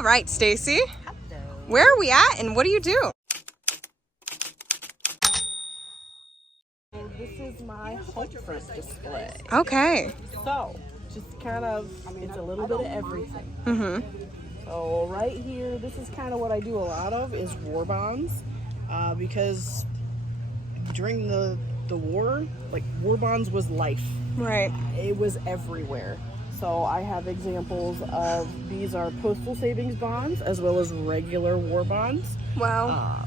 All right, Stacy. Hello. Where are we at and what do you do? This is my Homefront display. Okay. So, just kind of, it's a little bit of everything. Mm-hmm. So right here, this is kind of what I do a lot of, is war bonds. Because during the war, like, war bonds was life. Right. It was everywhere. So I have examples of, these are postal savings bonds as well as regular war bonds. Wow.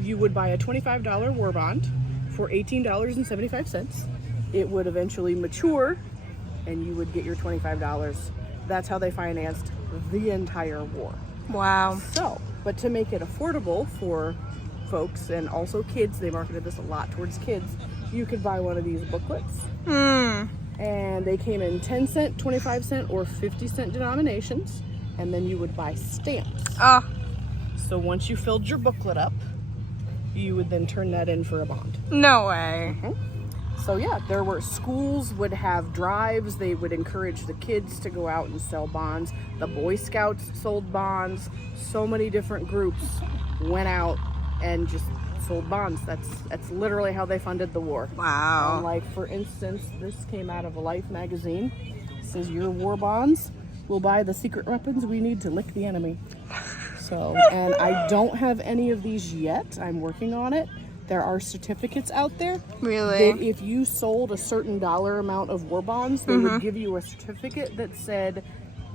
You would buy a $25 war bond for $18.75. It would eventually mature and you would get your $25. That's how they financed the entire war. Wow. So, but to make it affordable for folks and also kids, they marketed this a lot towards kids, you could buy one of these booklets. And they came in 10 cent, 25 cent, or 50 cent denominations, and then you would buy stamps. Oh. So once you filled your booklet up, you would then turn that in for a bond. No way. So yeah, there were, schools would have drives. They would encourage the kids to go out and sell bonds. The Boy Scouts sold bonds. So many different groups went out and just sold bonds. That's literally how they funded the war. Wow. Like, for instance, this came out of a Life magazine. It says, your war bonds will buy the secret weapons we need to lick the enemy. So, and I don't have any of these yet. I'm working on it. There are certificates out there. Really? That if you sold a certain dollar amount of war bonds, they would give you a certificate that said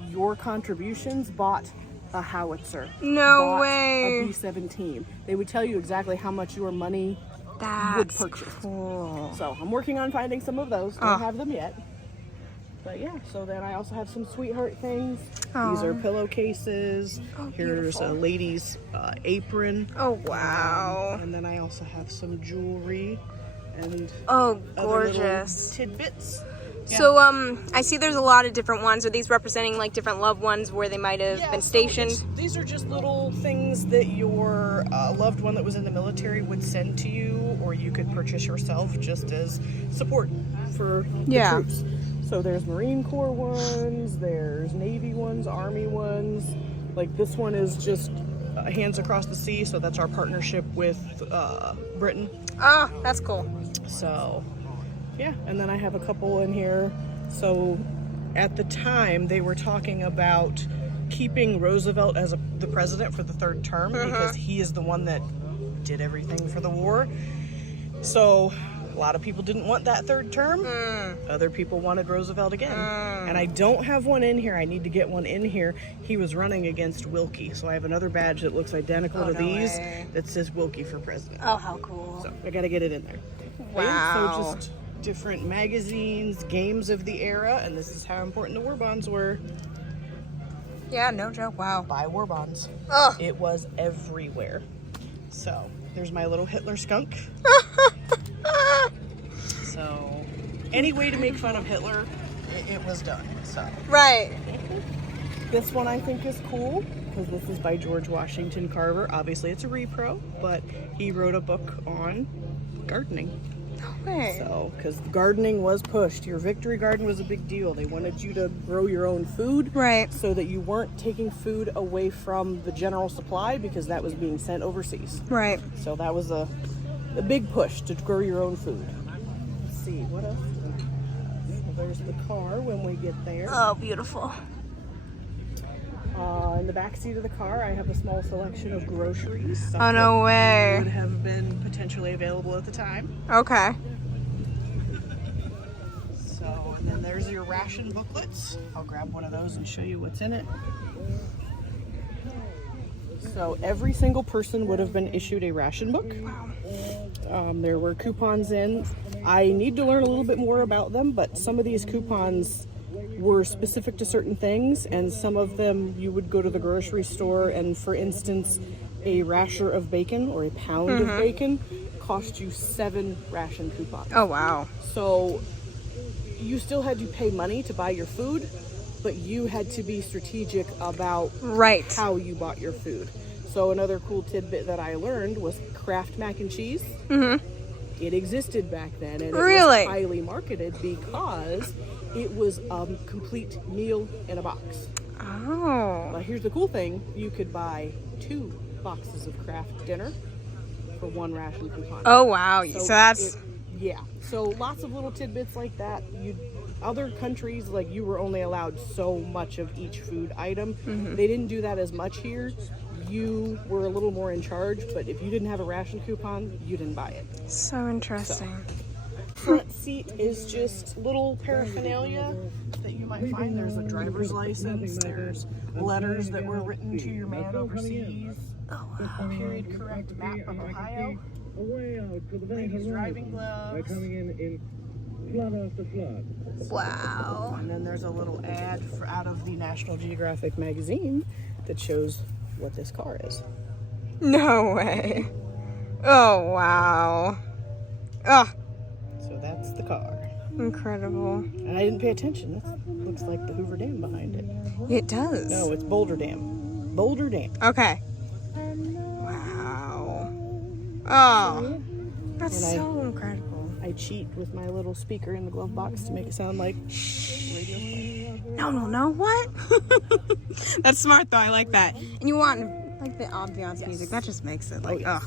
your contributions bought a howitzer. No way. A B-17. They would tell you exactly how much your money would purchase. Cool. So I'm working on finding some of those. Don't have them yet. But yeah, so then I also have some sweetheart things. These are pillowcases. Here's a lady's apron. Oh, wow. And then I also have some jewelry and Oh, other gorgeous. little tidbits. Yeah. So, I see there's a lot of different ones. Are these representing like different loved ones where they might have been stationed? So these are just little things that your loved one that was in the military would send to you, or you could purchase yourself just as support for the troops. So there's Marine Corps ones, there's Navy ones, Army ones. Like, this one is just Hands Across the Sea, so that's our partnership with Britain. Ah, that's cool. So, yeah, and then I have a couple in here. So, at the time, they were talking about keeping Roosevelt as the president for the third term because he is the one that did everything for the war. So, a lot of people didn't want that third term. Other people wanted Roosevelt again. And I don't have one in here. I need to get one in here. He was running against Wilkie. So I have another badge that looks identical to these that says Wilkie for president. Oh, how cool. So I got to get it in there. Wow. So just different magazines, games of the era, and this is how important the war bonds were. Yeah, no joke. Wow. Buy war bonds. Oh. It was everywhere. So there's my little Hitler skunk. So any way to make fun of Hitler, it was done. So Right. this one I think is cool because this is by George Washington Carver. Obviously it's a repro, but he wrote a book on gardening. Okay. So, because gardening was pushed. Your victory garden was a big deal. They wanted you to grow your own food. Right. So that you weren't taking food away from the general supply because that was being sent overseas. Right. So that was a big push to grow your own food. Let's see, what else? Well, there's the car when we get there. Oh, beautiful. In the back seat of the car, I have a small selection of groceries. Oh, no way. Would have been potentially available at the time. Okay. So, and then there's your ration booklets. I'll grab one of those and show you what's in it. So every single person would have been issued a ration book. There were coupons in. I need to learn a little bit more about them, but some of these coupons were specific to certain things, and some of them you would go to the grocery store and, for instance, a rasher of bacon or a pound of bacon cost you 7 ration coupons. Oh, wow. So you still had to pay money to buy your food, but you had to be strategic about how you bought your food. So another cool tidbit that I learned was Kraft mac and cheese. It existed back then, and it was highly marketed because it was a complete meal in a box. Oh. But here's the cool thing. You could buy 2 boxes of Kraft dinner for 1 ration coupon. Oh, wow. So that's... Yeah. So lots of little tidbits like that. Other countries, like, you were only allowed so much of each food item. They didn't do that as much here. You were a little more in charge, but if you didn't have a ration coupon, you didn't buy it. So interesting. Front seat is just little paraphernalia that you might find. There's a driver's license. There's letters that were written to your man overseas. A period correct map of Ohio. Ladies' driving gloves. Wow. And then there's a little ad out of the National Geographic magazine that shows what this car is. No way. Oh, wow. Oh, So that's the car. incredible. And I didn't pay attention. That looks like the Hoover Dam behind it. It does. No, it's Boulder Dam. Boulder Dam. Okay. Wow. Oh, that's And so incredible. I cheat with my little speaker in the glove box to make it sound like radio. No. What? That's smart, though. I like that. And you want, like, the ambiance music. That just makes it, like, yes.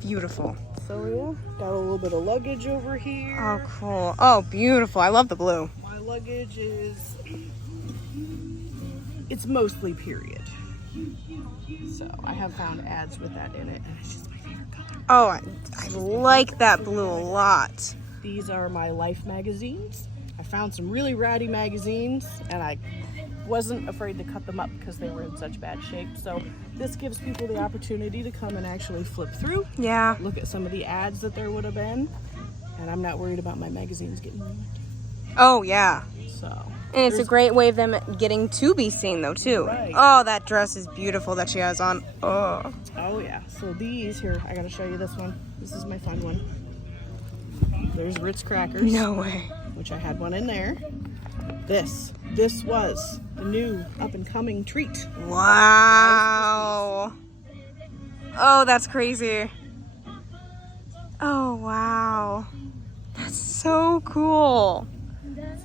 Beautiful. So, yeah, got a little bit of luggage over here. Oh, cool. Oh, beautiful. I love the blue. My luggage it's mostly period. So I have found ads with that in it, and it's just my favorite color. Oh, I like that blue a lot. These are my Life magazines. I found some really ratty magazines, and I wasn't afraid to cut them up because they were in such bad shape. So this gives people the opportunity to come and actually flip through, Yeah. look at some of the ads that there would have been, and I'm not worried about my magazines getting ruined. Oh, yeah. So, And it's a great way of them getting to be seen, though, too. Right. Oh, that dress is beautiful that she has on. Oh. oh yeah. So these here, I gotta show you this one. This is my fun one. There's Ritz crackers. No way. Which I had one in there. This was the new up and coming treat. Wow. Oh, that's crazy. Oh, wow. That's so cool.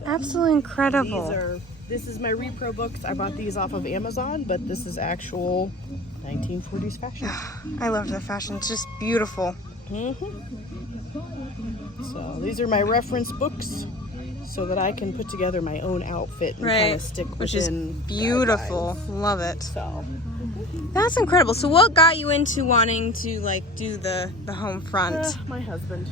Absolutely incredible. This is my repro books. I bought these off of Amazon, but this is actual 1940s fashion. I love the fashion. It's just beautiful. So these are my reference books so that I can put together my own outfit and kind of stick Which is within beautiful. guidelines. Love it. So That's incredible. So what got you into wanting to like do the home front? my husband.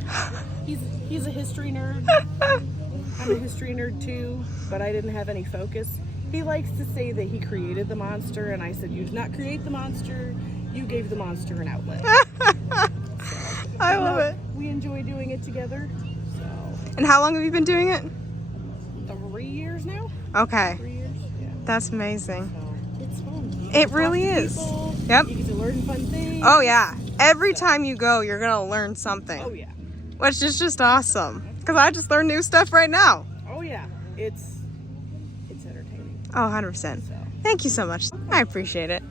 He's a history nerd. I'm a history nerd too, but I didn't have any focus. He likes to say that he created the monster, and I said, you did not create the monster, you gave the monster an outlet. I love it. We enjoy doing it together. So And how long have you been doing it? 3 years now? Okay. 3 years? Yeah. That's amazing. So it's fun. You It get to really talk to is. people, Yep. You get to learn fun things. Oh yeah. Every time you go, you're gonna learn something. Oh yeah. Which is just awesome. Because I just learned new stuff right now. Oh yeah. It's entertaining. Oh, 100%. So Thank you so much. I appreciate it.